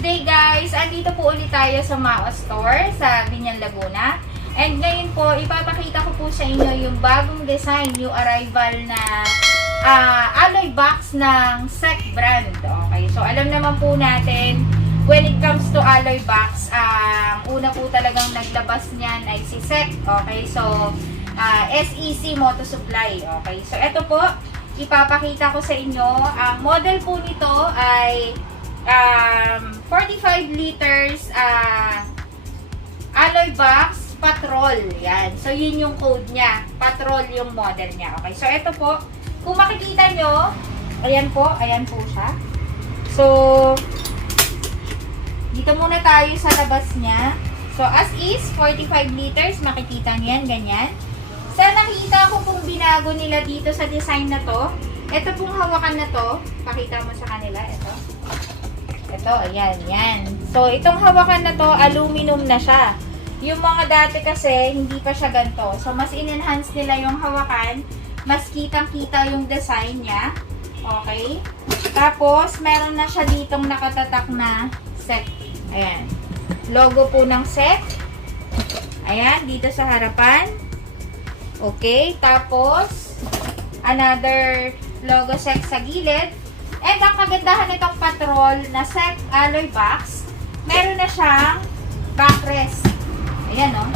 day guys! Andito po ulit tayo sa Mao Store sa Binyan, Laguna. And ngayon po, ipapakita ko po sa inyo yung bagong design, new arrival na alloy box ng SEC brand. Okay, so alam naman po natin, when it comes to alloy box, una po talagang naglabas niyan ay si SEC. Okay, so SEC Moto Supply. Okay, so ito po, ipapakita ko sa inyo. Ang model po nito ay 45 liters alloy box Patrol. Yan. So, yun yung code niya. Patrol yung model niya. Okay. So, ito po. Kung makikita nyo, ayan po siya. So, dito muna tayo sa labas niya. So, as is, 45 liters. Makikita niyan, ganyan. Sa nakita ko pong binago nila dito sa design na to, ito pong hawakan na to, pakita mo sa kanila, ito, ayan, yan. So, itong hawakan na to, aluminum na siya. Yung mga dati kasi, hindi pa siya ganito. So, mas in-enhance nila yung hawakan, mas kitang-kita yung design niya. Okay? Tapos, meron na siya ditong nakatatak na SEC. Ayan. Logo po ng SEC. Ayan, dito sa harapan. Okay, tapos another logo SEC sa gilid. And ang kagandahan nitong Patrol na SEC alloy box, meron na siyang backrest. Ayan, oh.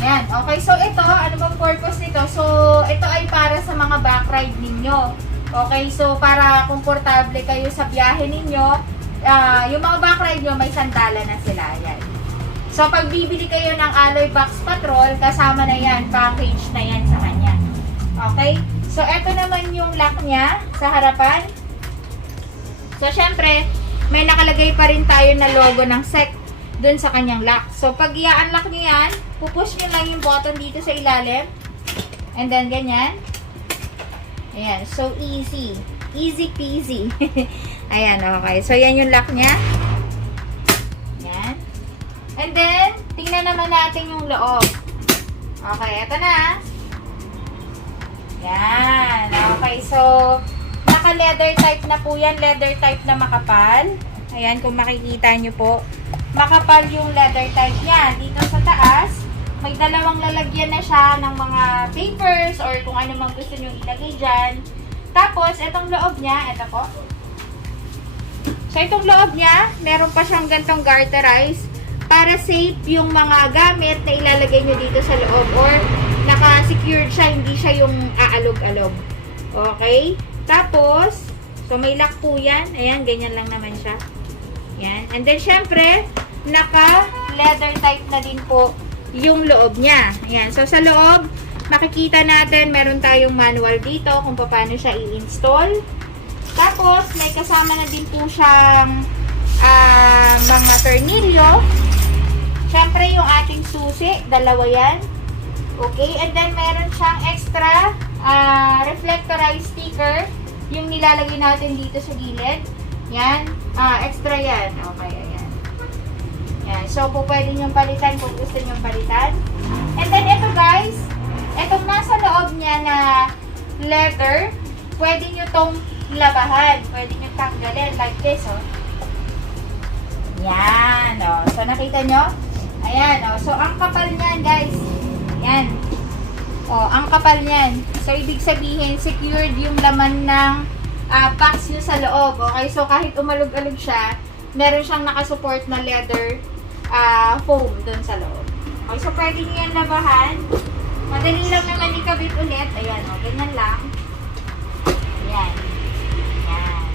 Ayan, okay. So, ito, ano bang purpose nito? So, ito ay para sa mga backride ninyo. Okay, so, para komportable kayo sa biyahe ninyo, yung mga backride nyo, may sandala na sila. Ayan. So, pag bibili kayo ng alloy box Patrol, kasama na yan, package na yan sa kanya. Okay? So, ito naman yung lock niya sa harapan. So, syempre, may nakalagay pa rin tayo na logo ng SEC dun sa kanyang lock. So, pag i-unlock nyo yan, pupush nyo lang yung button dito sa ilalim. And then, ganyan. Ayan. So, easy. Easy peasy. Ayan, okay. So, yan yung lock niya. And then, tingnan naman natin yung loob. Okay, eto na. Yan. Okay, so, naka-leather type na po yan. Leather type na makapal. Ayan, kung makikita nyo po. Makapal yung leather type niya. Dito sa taas, may dalawang lalagyan na siya ng mga papers or kung ano mang gusto nyo ilagay dyan. Tapos, etong loob niya, eto po. So, itong loob niya, meron pa siyang gantong garterized para safe yung mga gamit na ilalagay nyo dito sa loob or naka-secured siya, hindi siya yung aalog-alog. Okay? Tapos, so may lock po yan. Ayan, ganyan lang naman siya. Yan. And then, syempre, naka-leather type na din po yung loob niya. Ayan. So, sa loob, makikita natin, meron tayong manual dito kung paano siya i-install. Tapos, may kasama na din po siyang mga tornilyo. Siyempre, yung ating susi, dalawa yan. Okay, and then meron siyang extra reflectorized sticker, yung nilalagay natin dito sa gilid. Yan, extra yan. Okay, ayan. Yan, so po pwede nyo palitan kung gusto nyo palitan. And then ito guys, itong nasa loob niya na leather, pwede nyo tong labahan. Pwede nyo tanggalin like this, oh. Yan, oh. So nakita nyo? Ayan, oh. So, ang kapal niyan, guys. Yan. Oh, ang kapal niyan. So, ibig sabihin, secured yung laman ng box nyo sa loob. Okay? So, kahit umalog-alog siya, meron siyang nakasupport na leather foam dun sa loob. Okay? So, pwede nyo yan labahan. Madali lang naman ikabit ulit. Ayan, oh. Ganyan lang. Ayan. Ayan.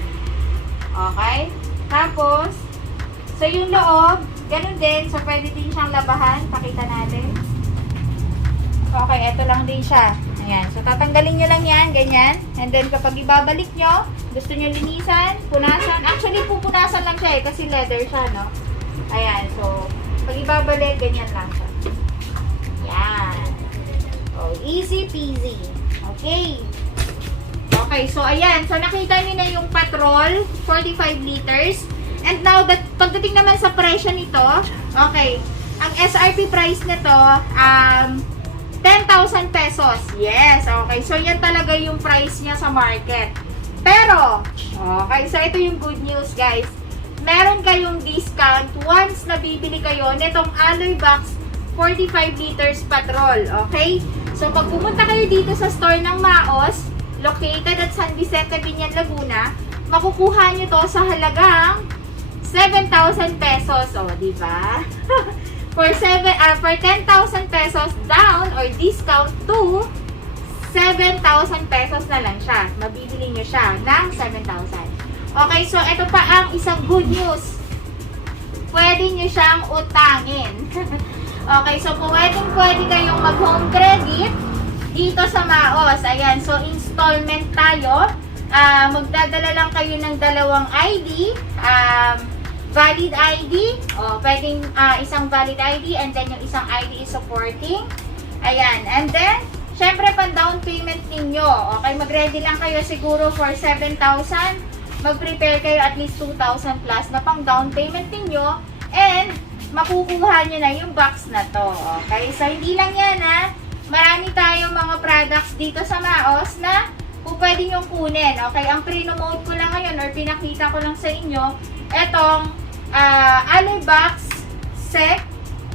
Okay? Tapos, so, yung loob, ganun din. So, pwede din siyang labahan. Pakita natin. Okay, eto lang din siya. Ayan. So, tatanggalin nyo lang yan. Ganyan. And then, kapag ibabalik nyo, gusto nyo linisan, punasan. Actually, pupunasan lang siya eh. Kasi leather siya, no? Ayan. So, pag ibabalik, ganyan lang siya. Ayan. Oh, easy peasy. Okay. Okay. So, ayan. So, nakita nyo na yung Patrol. 45 liters. And now, pagdating naman sa presyo nito, okay, ang SRP price nito, 10,000 pesos. Yes, okay. So, yan talaga yung price niya sa market. Pero, okay, so ito yung good news, guys. Meron kayong discount once na bibili kayo nitong Alloy Box 45 liters Patrol. Okay? So, pag pumunta kayo dito sa store ng Maos, located at San Vicente, Binyan, Laguna, makukuha nyo to sa halagang 7,000 pesos. O, diba? For 10,000 pesos down or discount to 7,000 pesos na lang siya. Mabibili nyo siya ng 7,000. Okay, so ito pa ang isang good news. Pwede nyo siyang utangin. Okay, so pwede kayong mag-home credit dito sa Maos. Ayan, so installment tayo. Magdadala lang kayo ng dalawang ID. Valid ID. O, pwedeng isang valid ID and then yung isang ID is supporting. Ayan, and then, syempre pang down payment ninyo. Okay, mag-ready lang kayo siguro for 7,000. Mag-prepare kayo at least 2,000 plus na pang down payment ninyo and makukuha nyo na yung box na to. Okay? So, hindi lang yan ha. Marami tayong mga products dito sa Maos na kung pwede nyong kunin. Okay? Ang pre-nomote ko lang ngayon or pinakita ko lang sa inyo etong Alloy Box SEC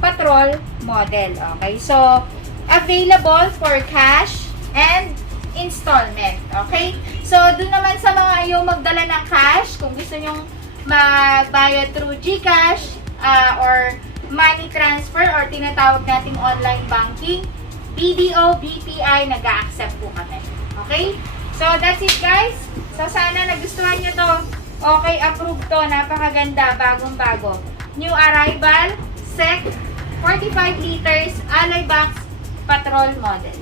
Patrol model. Okay? So, available for cash and installment. Okay? So, dun naman sa mga ayaw magdala ng cash, kung gusto nyong magbayad through GCash or money transfer or tinatawag nating online banking, BDO, BPI, nag-a-accept po kami. Okay? So, that's it guys. So, sana nagustuhan nyo to. Okay, approved to. Napakaganda. Bagong-bago. New arrival, SEC, 45 liters, Alloy Box, Patrol model.